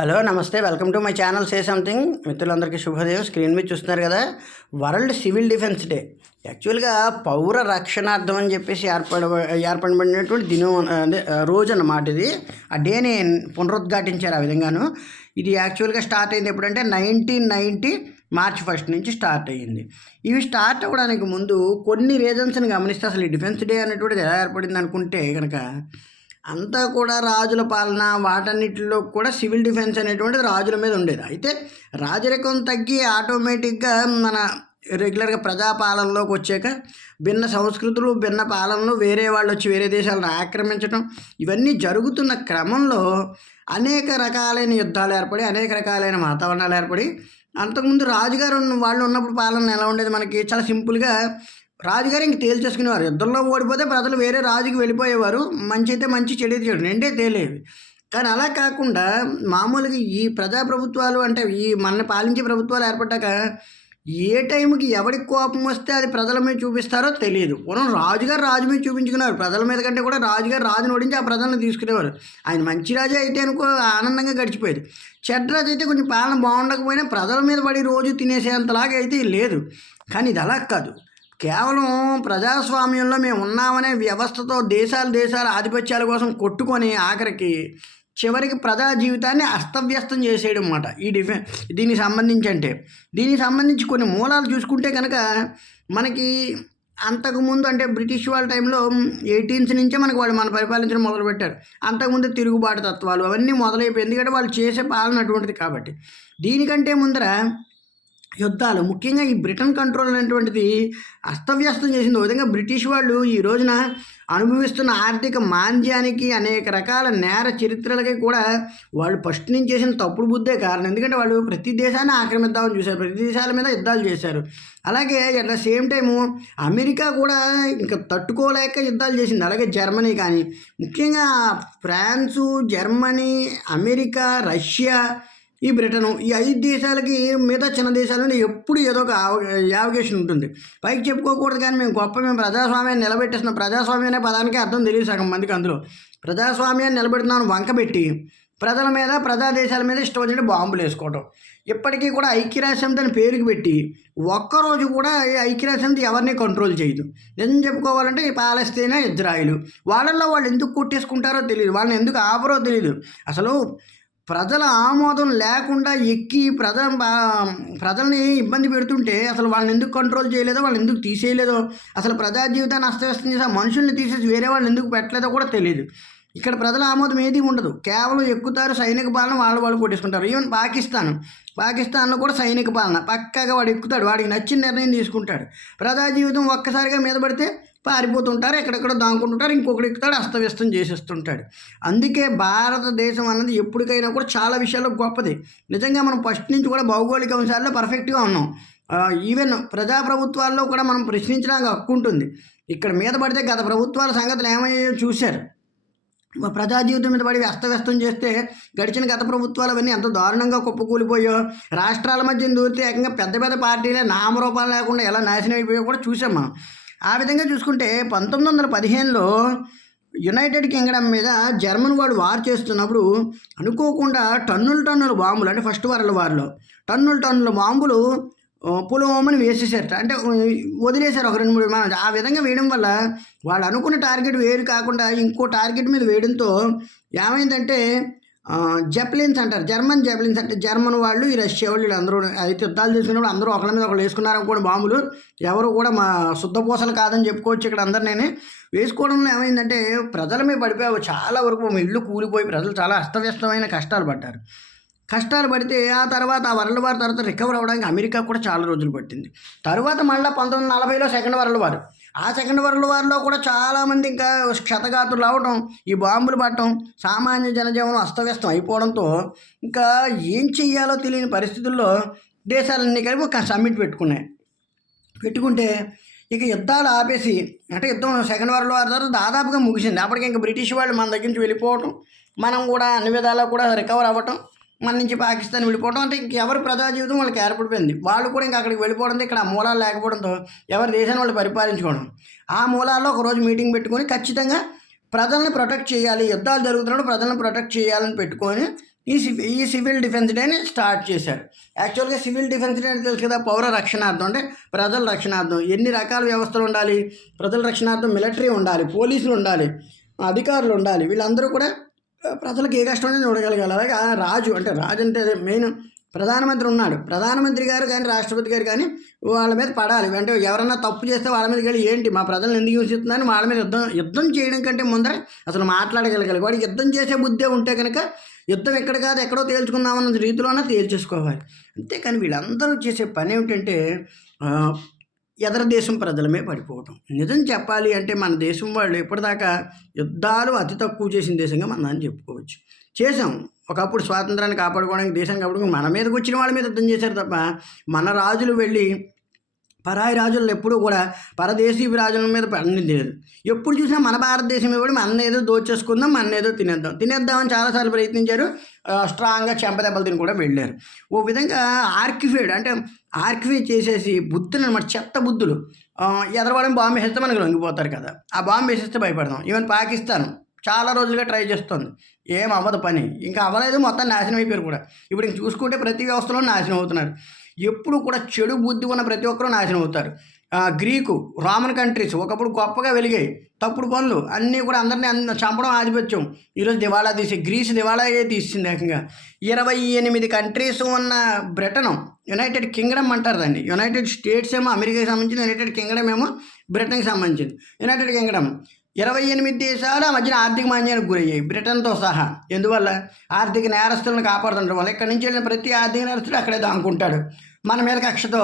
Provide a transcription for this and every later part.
Hello నమస్తే welcome to my channel say something. మిత్రులందరికీ శుభోదయం. స్క్రీన్ మీద చూస్తున్నారు కదా, వరల్డ్ సివిల్ డిఫెన్స్ డే. యాక్చువల్గా పౌర రక్షణార్థం అని చెప్పేసి ఏర్పడబడినటువంటి దినం, అదే రోజు అన్నమాట. ఇది ఆ డేని పునరుద్ఘాటించారు ఆ విధంగాను. ఇది యాక్చువల్గా స్టార్ట్ అయింది ఎప్పుడంటే 1990 మార్చ్ 1 నుంచి స్టార్ట్ అయ్యింది. ఇవి స్టార్ట్ అవ్వడానికి ముందు కొన్ని రీజన్స్ని గమనిస్తే అసలు ఈ డిఫెన్స్ డే అనేటువంటిది ఎలా ఏర్పడింది అనుకుంటే కనుక, అంతా కూడా రాజుల పాలన వాటన్నిటిలో కూడా సివిల్ డిఫెన్స్ అనేటువంటిది రాజుల మీద ఉండేది. అయితే రాజరికం తగ్గి ఆటోమేటిక్గా మన రెగ్యులర్గా ప్రజాపాలనలోకి వచ్చాక భిన్న సంస్కృతులు, భిన్న పాలనలు, వేరే వాళ్ళు వచ్చి వేరే దేశాలను ఆక్రమించడం, ఇవన్నీ జరుగుతున్న క్రమంలో అనేక రకాలైన యుద్ధాలు ఏర్పడి, అనేక రకాలైన వాతావరణాలు ఏర్పడి, అంతకుముందు రాజుగారు వాళ్ళు ఉన్నప్పుడు పాలన ఎలా ఉండేది మనకి చాలా సింపుల్గా, రాజుగారు ఇంక తేల్చేసుకునేవారు. యుద్ధంలో ఓడిపోతే ప్రజలు వేరే రాజుకి వెళ్ళిపోయేవారు. మంచి అయితే మంచి, చెడు అయితే చెడు, రెండే తేలేవి. కానీ అలా కాకుండా మామూలుగా ఈ ప్రజాప్రభుత్వాలు అంటే ఈ మన పాలించే ప్రభుత్వాలు ఏర్పడ్డాక ఏ టైంకి ఎవరికి కోపం వస్తే అది ప్రజల మీద చూపిస్తారో తెలియదు. పూర్వం రాజుగారు రాజు మీద చూపించుకున్నారు. ప్రజల మీద కంటే కూడా రాజుగారు రాజును ఓడించి ఆ ప్రజలను తీసుకునేవారు. ఆయన మంచి రాజు అయితే అనుకో ఆనందంగా గడిచిపోయేది. చెడ్డ రాజు అయితే కొంచెం పాలన బాగుండకపోయినా ప్రజల మీద పడి రోజు తినేసేంతలాగా అయితే లేదు. కానీ ఇది అలా కాదు. కేవలం ప్రజాస్వామ్యంలో మేము ఉన్నామనే వ్యవస్థతో దేశాల ఆధిపత్యాల కోసం కొట్టుకొని ఆఖరికి చివరికి ప్రజా జీవితాన్ని అస్తవ్యస్తం చేసేయడం అన్నమాట ఈ దీనికి సంబంధించి కొన్ని మూలాలు చూసుకుంటే కనుక మనకి అంతకుముందు అంటే బ్రిటిష్ వాళ్ళ టైంలో 18th నుంచే మనకు వాళ్ళు మన పరిపాలించడం మొదలుపెట్టారు. అంతకుముందు తిరుగుబాటు తత్వాలు అవన్నీ మొదలైపోయి, ఎందుకంటే వాళ్ళు చేసే పాలన అటువంటిది కాబట్టి. దీనికంటే ముందర యుద్ధాలు, ముఖ్యంగా ఈ బ్రిటన్ కంట్రోల్ అనేటువంటిది అస్తవ్యస్తం చేసింది. ఓ విధంగా బ్రిటిష్ వాళ్ళు ఈ రోజున అనుభవిస్తున్న ఆర్థిక మాంద్యానికి, అనేక రకాల నేర చరిత్రలకి కూడా వాళ్ళు ఫస్ట్ నుంచి చేసిన తప్పుడు బుద్ధే కారణం. ఎందుకంటే వాళ్ళు ప్రతి దేశాన్ని ఆక్రమిద్దామని చూశారు, ప్రతి దేశాల మీద యుద్ధాలు చేశారు. అలాగే at the same time America కూడా ఇంకా తట్టుకోలేక యుద్ధాలు చేసింది. అలాగే జర్మనీ కానీ, ముఖ్యంగా ఫ్రాన్సు, జర్మనీ, అమెరికా, రష్యా, ఈ బ్రిటను, ఈ 5 దేశాలకి మిగతా చిన్న దేశాలని ఎప్పుడు ఏదో ఒక యావిగేషన్ ఉంటుంది. పైకి చెప్పుకోకూడదు కానీ మేము ప్రజాస్వామ్యాన్ని నిలబెట్టేస్తున్నాం. ప్రజాస్వామ్యం అనే పదానికి అర్థం తెలియదు సగం మందికి. అందులో ప్రజాస్వామ్యాన్ని నిలబెడుతున్నాను వంకబెట్టి ప్రజల మీద, ప్రజా దేశాల మీద ఇష్టం వచ్చినట్టు బాంబులు వేసుకోవడం. ఇప్పటికీ కూడా ఐక్యరాజ్యసమితి అని పేరుకి పెట్టి ఒక్కరోజు కూడా ఈ ఐక్యరాజ్యసమితి ఎవరిని కంట్రోల్ చేయదు. నిజం చెప్పుకోవాలంటే ఈ పాలస్తీనా, ఇజ్రాయిల్, వాళ్ళల్లో వాళ్ళు ఎందుకు కొట్టేసుకుంటారో తెలియదు, వాళ్ళని ఎందుకు ఆపరో తెలియదు. అసలు ప్రజల ఆమోదం లేకుండా ఎక్కి ప్రజల్ని ఇబ్బంది పెడుతుంటే అసలు వాళ్ళని ఎందుకు కంట్రోల్ చేయలేదో, వాళ్ళని ఎందుకు తీసేయలేదో, అసలు ప్రజా జీవితాన్ని అస్తవ్యస్తం చేసి మనుషుల్ని తీసేసి వేరే వాళ్ళని ఎందుకు పెట్టలేదో కూడా తెలియదు. ఇక్కడ ప్రజల ఆమోదం ఏది ఉండదు. కేవలం ఎక్కుతారు, సైనిక పాలన వాళ్ళు కొట్టేసుకుంటారు. ఈవెన్ పాకిస్తాన్లో కూడా సైనిక పాలన పక్కాగా వాడు ఎక్కుతాడు, వాడికి నచ్చిన నిర్ణయం తీసుకుంటాడు. ప్రజా జీవితం ఒక్కసారిగా మీద పడితే పారిపోతుంటారు, ఎక్కడెక్కడ దాంకుంటుంటారు, ఇంకొకటి ఎక్కుతాడు, అస్తవ్యస్తం చేసేస్తుంటాడు. అందుకే భారతదేశం అన్నది ఎప్పటికైనా కూడా చాలా విషయాల్లో గొప్పది. నిజంగా మనం ఫస్ట్ నుంచి కూడా భౌగోళిక అంశాల్లో పర్ఫెక్ట్గా ఉన్నాం. ఈవెన్ ప్రజాప్రభుత్వాల్లో కూడా మనం ప్రశ్నించడానికి హక్కు ఉంటుంది. ఇక్కడ మీద పడితే గత ప్రభుత్వాల సంగతులు ఏమయ్యాయో చూశారు. ప్రజా జీవితం మీద పడి అస్తవ్యస్తం చేస్తే గడిచిన గత ప్రభుత్వాలు అవన్నీ ఎంత దారుణంగా కుప్పకూలిపోయో, రాష్ట్రాల మధ్య దూరితే ఏకంగా పెద్ద పెద్ద పార్టీలే నామరూపాలు లేకుండా ఎలా నాశనం అయిపోయో కూడా చూసాం మనం. ఆ విధంగా చూసుకుంటే 1915లో యునైటెడ్ కింగ్డమ్ మీద జర్మన్ వాడు వార్ చేస్తున్నప్పుడు అనుకోకుండా టన్నుల బాంబులు, అంటే ఫస్ట్ వరల్డ్ వార్లో టన్నుల బాంబులు పులోమని వేసేసారట. అంటే వదిలేశారు ఒక 2-3 విమానాలు. ఆ విధంగా వేయడం వల్ల వాళ్ళు అనుకున్న టార్గెట్ వేరు కాకుండా ఇంకో టార్గెట్ మీద వేయడంతో ఏమైందంటే జెప్లిన్స్ అంటారు, జర్మన్ జెప్లిన్స్ అంటే జర్మన్ వాళ్ళు, ఈ రష్యా వాళ్ళు, వీళ్ళందరూ అయితే యుద్ధాలు చేసుకున్నప్పుడు అందరూ ఒకళ్ళ మీద ఒకళ్ళు వేసుకున్నారనుకోండి బాంబులు. ఎవరు కూడా మా శుద్ధపూసలు కాదని చెప్పుకోవచ్చు ఇక్కడ అందరు. నేను వేసుకోవడంలో ఏమైందంటే ప్రజల మీద పడిపోయావు. చాలా వరకు ఇల్లు కూలిపోయి ప్రజలు చాలా అస్తవ్యస్తమైన కష్టాలు పడితే ఆ తర్వాత ఆ వరల్డ్ వార్ తర్వాత రికవర్ అవ్వడానికి అమెరికా కూడా చాలా రోజులు పట్టింది. తర్వాత మళ్ళీ 1940లో సెకండ్ వరల్డ్ వార్. ఆ సెకండ్ వరల్డ్ వార్లో కూడా చాలామంది ఇంకా క్షతగాతులు రావడం, ఈ బాంబులు పట్టడం, సామాన్య జనజీవనం అస్తవ్యస్తం అయిపోవడంతో ఇంకా ఏం చెయ్యాలో తెలియని పరిస్థితుల్లో దేశాలన్నీ కలిపి ఒక సమ్మిట్ పెట్టుకుంటే ఇక యుద్ధాలు ఆపేసి, అంటే యుద్ధం సెకండ్ వరల్డ్ వార్ తర్వాత దాదాపుగా ముగిసింది. అప్పటికి ఇంకా బ్రిటిష్ వాళ్ళు మన దగ్గర నుంచి వెళ్ళిపోవటం, మనం కూడా అన్ని విధాలా కూడా రికవర్ అవ్వటం, మన నుంచి పాకిస్తాన్ వెళ్ళిపోవడం, అంటే ఇంకెవరి ప్రజా జీవితం వాళ్ళకి ఏర్పడిపోయింది. వాళ్ళు కూడా ఇంకా అక్కడికి వెళ్ళిపోవడంతో ఇక్కడ ఆ మూలాలు లేకపోవడంతో ఎవరి దేశాన్ని వాళ్ళు పరిపాలించుకోవడం. ఆ మూలాల్లో ఒకరోజు మీటింగ్ పెట్టుకొని ఖచ్చితంగా ప్రజల్ని ప్రొటెక్ట్ చేయాలి, యుద్ధాలు జరుగుతున్నప్పుడు ప్రజలను ప్రొటెక్ట్ చేయాలని పెట్టుకొని ఈ సివిల్ డిఫెన్స్ డేని స్టార్ట్ చేశారు. యాక్చువల్గా సివిల్ డిఫెన్స్ డే అంటే తెలుసు కదా, పౌర రక్షణార్థం అంటే ప్రజల రక్షణార్థం. ఎన్ని రకాల వ్యవస్థలు ఉండాలి? ప్రజల రక్షణార్థం మిలిటరీ ఉండాలి, పోలీసులు ఉండాలి, అధికారులు ఉండాలి. వీళ్ళందరూ కూడా ప్రజలకు ఏ కష్టం అనేది చూడగలగాలి. అలాగే రాజు అంటే అదే మెయిన్ ప్రధానమంత్రి ఉన్నాడు. ప్రధానమంత్రి గారు కానీ రాష్ట్రపతి గారు కానీ వాళ్ళ మీద పడాలి. అంటే ఎవరన్నా తప్పు చేస్తే వాళ్ళ మీదకి వెళ్ళి ఏంటి మా ప్రజలను ఎందుకు హింసిస్తున్నారని వాళ్ళ మీద యుద్ధం చేయడం కంటే ముందర అసలు మాట్లాడగలగాలి. వాడికి యుద్ధం చేసే బుద్ధే ఉంటే కనుక యుద్ధం ఎక్కడ కాదు ఎక్కడో తేల్చుకుందామన్న రీతిలోనే తేల్చేసుకోవాలి. అంతేకాని వీళ్ళందరూ చేసే పని ఏమిటంటే ఎదర దేశం ప్రజలమే పడిపోవటం. నిజం చెప్పాలి అంటే మన దేశం వాళ్ళు ఇప్పటిదాకా యుద్ధాలు అతి తక్కువ చేసిన దేశంగా మనం అని చెప్పుకోవచ్చు. చేసాం ఒకప్పుడు స్వాతంత్రాన్ని కాపాడుకోవడానికి, దేశాన్ని కాపాడుకోవడానికి మన మీదకి వచ్చిన వాళ్ళ మీద యుద్ధం చేశారు తప్ప మన రాజులు వెళ్ళి పరాయి రాజులను ఎప్పుడూ కూడా పరదేశీ రాజుల మీద పడింది లేదు. ఎప్పుడు చూసినా మన భారతదేశం ఇవ్వడం మన ఏదో దోచేసుకుందాం, మన ఏదో తినేద్దామని చాలాసార్లు ప్రయత్నించారు. స్ట్రాంగ్గా చెంపదెబ్బలు తిని కూడా వెళ్ళారు. ఓ విధంగా ఆర్కిఫై చేసేసి బుద్ధులు అనమాట, చెత్త బుద్ధులు. ఎదరవాడని బాంబు వేస్తే మనకు లొంగిపోతారు కదా, ఆ బాంబు వేసేస్తే భయపడదాం. ఈవెన్ పాకిస్తాన్ చాలా రోజులుగా ట్రై చేస్తుంది, ఏం అవ్వదు పని, ఇంకా అవ్వలేదు, మొత్తం నాశనం అయిపోయారు కూడా. ఇప్పుడు ఇంక చూసుకుంటే ప్రతి వ్యవస్థలో నాశనం అవుతున్నారు. ఎప్పుడు కూడా చెడు బుద్ధి ఉన్న ప్రతి ఒక్కరూ నాశనం అవుతారు. గ్రీకు రోమన్ కంట్రీస్ ఒకప్పుడు గొప్పగా వెలిగాయి. తప్పుడు పనులు అన్నీ కూడా అందరినీ చంపడం ఆధిపత్యం. ఈరోజు దివాళా గ్రీస్ దివాళా తీసింది ఏకంగా. 28 కంట్రీస్ ఉన్న బ్రిటన్, యునైటెడ్ కింగ్డమ్ అంటారు దాన్ని. యునైటెడ్ స్టేట్స్ ఏమో అమెరికాకి సంబంధించింది, యునైటెడ్ కింగ్డమ్ ఏమో బ్రిటన్కి సంబంధించింది. యునైటెడ్ కింగ్డమ్ 28 దేశాలు ఆ మధ్యన ఆర్థిక మాంద్యానికి గురయ్యాయి, బ్రిటన్తో సహా. ఎందువల్ల? ఆర్థిక నేరస్తులను కాపాడుతుండడం వల్ల. ఇక్కడి నుంచి వెళ్ళిన ప్రతి ఆర్థిక నేరస్తుడు అక్కడే దాముకుంటాడు. మన మీద కక్షతో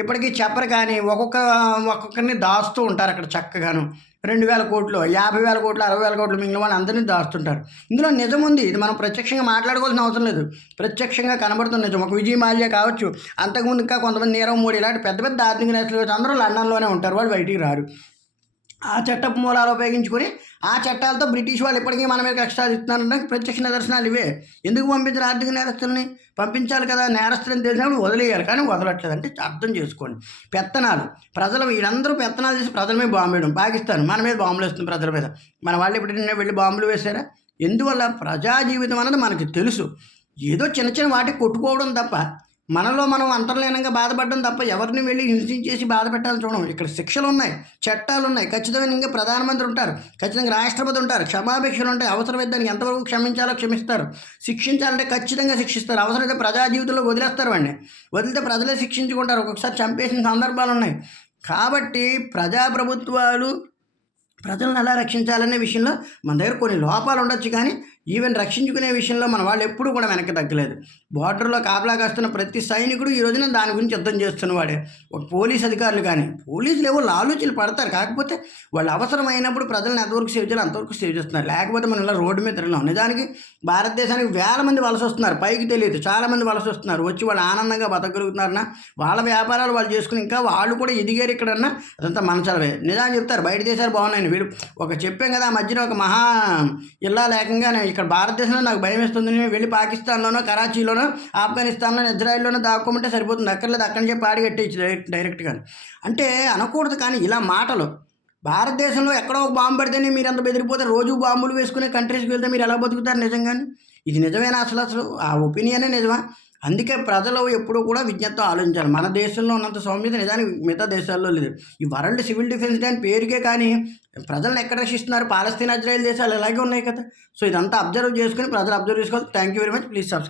ఇప్పటికీ చెప్పరు కానీ ఒక్కొక్కరిని దాస్తూ ఉంటారు అక్కడ చక్కగాను. 2,000 కోట్లు, 50,000 కోట్లు, 60,000 కోట్లు మిగిలిన వాళ్ళు అందరినీ దాస్తుంటారు. ఇందులో నిజం ఉంది, ఇది మనం ప్రత్యక్షంగా మాట్లాడుకోవాల్సిన అవసరం లేదు, ప్రత్యక్షంగా కనబడుతున్న నిజం. ఒక విజయ్ మాల్యా కావచ్చు, అంతకుముందు ఇంకా కొంతమంది నీరవ్ మోడీ ఇలాంటి పెద్ద పెద్ద ఆర్థిక నేతలు అందరూ లండన్లోనే ఉంటారు, వాళ్ళు బయటికి రారు. ఆ చట్టపు మూలాలు ఉపయోగించుకొని ఆ చట్టాలతో బ్రిటిష్ వాళ్ళు ఇప్పటికీ మన మీద కక్ష సాధిస్తున్నారనడానికి ప్రత్యక్ష నిదర్శనాలు ఇవే. ఎందుకు పంపించారు ఆర్థిక నేరస్తుల్ని? పంపించాలి కదా, నేరస్తులని తెలిసినప్పుడు వదిలేయాలి, కానీ వదలట్లేదు. అంటే అర్థం చేసుకోండి. పెత్తనాలు, ప్రజలు వీళ్ళందరూ పెత్తనాలు చేసి ప్రజల మీద బాంబు వేయడం. పాకిస్తాన్ మన మీద బాంబులు వేస్తుంది, ప్రజల మీద. మన వాళ్ళు ఎప్పుడైనా వెళ్ళి బాంబులు వేశారా? ఎందువల్ల? ప్రజా జీవితం అన్నది మనకి తెలుసు. ఏదో చిన్న చిన్న వాటికి కొట్టుకోవడం తప్ప, మనలో మనం అంతర్లీనంగా బాధపడడం తప్ప ఎవరిని వెళ్ళి హింసించేసి బాధ పెట్టాలని చూడడం. ఇక్కడ శిక్షలు ఉన్నాయి, చట్టాలు ఉన్నాయి, ఖచ్చితంగా ప్రధానమంత్రి ఉంటారు, ఖచ్చితంగా రాష్ట్రపతి ఉంటారు, క్షమాభిక్షలు ఉంటాయి. అవసరమైతే దానికి ఎంతవరకు క్షమించాలో క్షమిస్తారు, శిక్షించాలంటే ఖచ్చితంగా శిక్షిస్తారు. అవసరమైతే ప్రజా జీవితంలో వదిలేస్తారు వాడిని. వదిలితే ప్రజలే శిక్షించుకుంటారు, ఒక్కొక్కసారి చంపేసిన సందర్భాలు ఉన్నాయి. కాబట్టి ప్రజాప్రభుత్వాలు ప్రజలను ఎలా రక్షించాలనే విషయంలో మన దగ్గర కొన్ని లోపాలు ఉండొచ్చు, కానీ ఈవెన్ రక్షించుకునే విషయంలో మన వాళ్ళు ఎప్పుడు కూడా వెనక్కి తగ్గలేదు. బార్డర్లో కాపలా కాస్తున్న ప్రతి సైనికుడు ఈ రోజున దాని గురించి యుద్ధం చేస్తున్నవాడే. ఒక పోలీస్ అధికారులు కానీ, పోలీసులు ఏవో లాలూచీలు పడతారు, కాకపోతే వాళ్ళు అవసరమైనప్పుడు ప్రజలను ఎంతవరకు సేవ్ చేయాలి అంతవరకు సేవ్ చేస్తున్నారు. లేకపోతే మనం ఇలా రోడ్డు మీద తిరగలేం. నిజానికి భారతదేశానికి వేల మంది వలస వస్తున్నారు, పైకి తెలియదు చాలామంది వలస వస్తున్నారు. వచ్చి వాళ్ళు ఆనందంగా బతకగలుగుతున్నారన్నా, వాళ్ళ వ్యాపారాలు వాళ్ళు చేసుకుని ఇంకా వాళ్ళు కూడా ఎదిగారు ఇక్కడన్నా, అదంతా మనచలవే. నిజాన్ని చెప్తారు, బయట దేశాలు బాగున్నాయని. వీళ్ళు చెప్పాం కదా, ఆ మధ్యన ఒక మహా ఇల్లా లేకంగానే ఇక్కడ భారతదేశంలో నాకు భయం వేస్తుంది, నేను వెళ్ళి పాకిస్తాన్లోనో, కరాచీలోనో, ఆఫ్ఘనిస్తాన్లోనో, ఇజ్రాయిల్లోనో దాక్కోమంటే సరిపోతుంది, అక్కర్లేదు అక్కడి నుంచి పాడి కట్టేయచ్చు డైరెక్ట్గా. అంటే అనకూడదు, కానీ ఇలా మాటలు. భారతదేశంలో ఎక్కడో ఒక బాంబు పడితేనే మీరు అంత బెదిరిపోతే, రోజు బాంబులు వేసుకునే కంట్రీస్కి వెళ్తే మీరు ఎలా బతుకుతారు నిజంగానే? ఇది నిజమేనా? అసలు ఆ ఒపీనియనే నిజమా? అందుకే ప్రజలు ఎప్పుడూ కూడా విజ్ఞతతో ఆలోచించాలి. మన దేశంలో ఉన్నంత సౌమ్యత నిజానికి మిగతా దేశాల్లో లేదు. ఈ వరల్డ్ సివిల్ డిఫెన్స్ డే అని పేరుకే, కానీ ప్రజలను ఎక్కడ రక్షిస్తున్నారు? పాలస్తీనా, ఇజ్రాయెల్ దేశాలు ఇలాగే ఉన్నాయి కదా. సో ఇదంతా అబ్జర్వ్ చేసుకుని ప్రజలు అబ్జర్వ్ చేసుకోవాలి. Thank you very much. Please subscribe.